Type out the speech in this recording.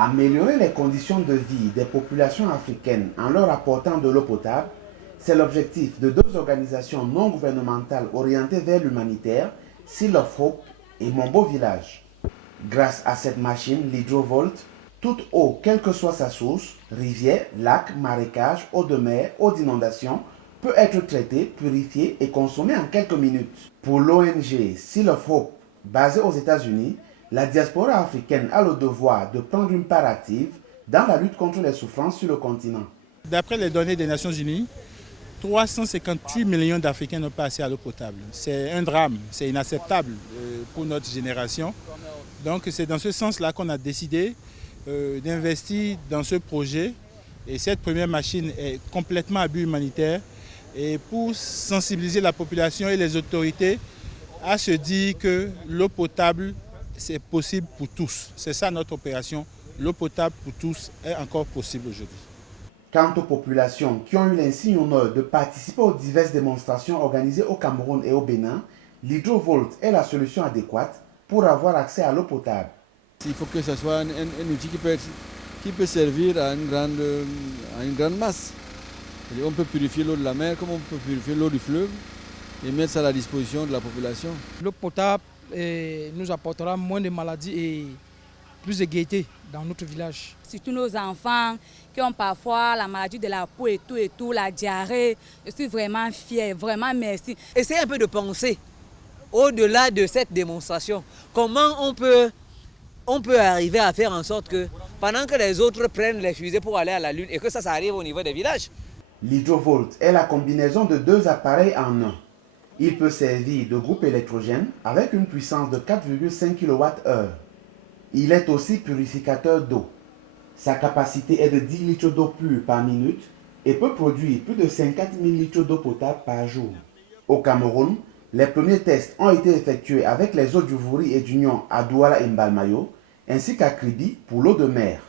Améliorer les conditions de vie des populations africaines en leur apportant de l'eau potable, c'est l'objectif de deux organisations non gouvernementales orientées vers l'humanitaire, Seal of Hope et Mon Beau Village. Grâce à cette machine, l'hydrovolt, toute eau, quelle que soit sa source, rivière, lac, marécage, eau de mer, eau d'inondation, peut être traitée, purifiée et consommée en quelques minutes. Pour l'ONG Seal of Hope, basée aux États-Unis, la diaspora africaine a le devoir de prendre une part active dans la lutte contre les souffrances sur le continent. D'après les données des Nations Unies, 358 millions d'Africains n'ont pas accès à l'eau potable. C'est un drame, c'est inacceptable pour notre génération. Donc c'est dans ce sens-là qu'on a décidé d'investir dans ce projet. Et cette première machine est complètement à but humanitaire et pour sensibiliser la population et les autorités à se dire que l'eau potable, c'est possible pour tous. C'est ça notre opération. L'eau potable pour tous est encore possible aujourd'hui. Quant aux populations qui ont eu l'insigne honneur de participer aux diverses démonstrations organisées au Cameroun et au Bénin, l'hydrovolt est la solution adéquate pour avoir accès à l'eau potable. Il faut que ce soit un outil qui peut servir à une grande masse. Et on peut purifier l'eau de la mer comme on peut purifier l'eau du fleuve et mettre ça à la disposition de la population. L'eau potable nous apportera moins de maladies et plus de gaieté dans notre village. Surtout nos enfants qui ont parfois la maladie de la peau et tout, la diarrhée. Je suis vraiment fière, vraiment merci. Essayez un peu de penser au-delà de cette démonstration. Comment on peut arriver à faire en sorte que pendant que les autres prennent les fusées pour aller à la Lune et que ça arrive au niveau des villages. L'hydrovolt est la combinaison de deux appareils en un. Il peut servir de groupe électrogène avec une puissance de 4,5 kWh. Il est aussi purificateur d'eau. Sa capacité est de 10 litres d'eau pure par minute et peut produire plus de 50 000 litres d'eau potable par jour. Au Cameroun, les premiers tests ont été effectués avec les eaux du Vouri et du Nyon à Douala et Mbalmayo, ainsi qu'à Kribi pour l'eau de mer.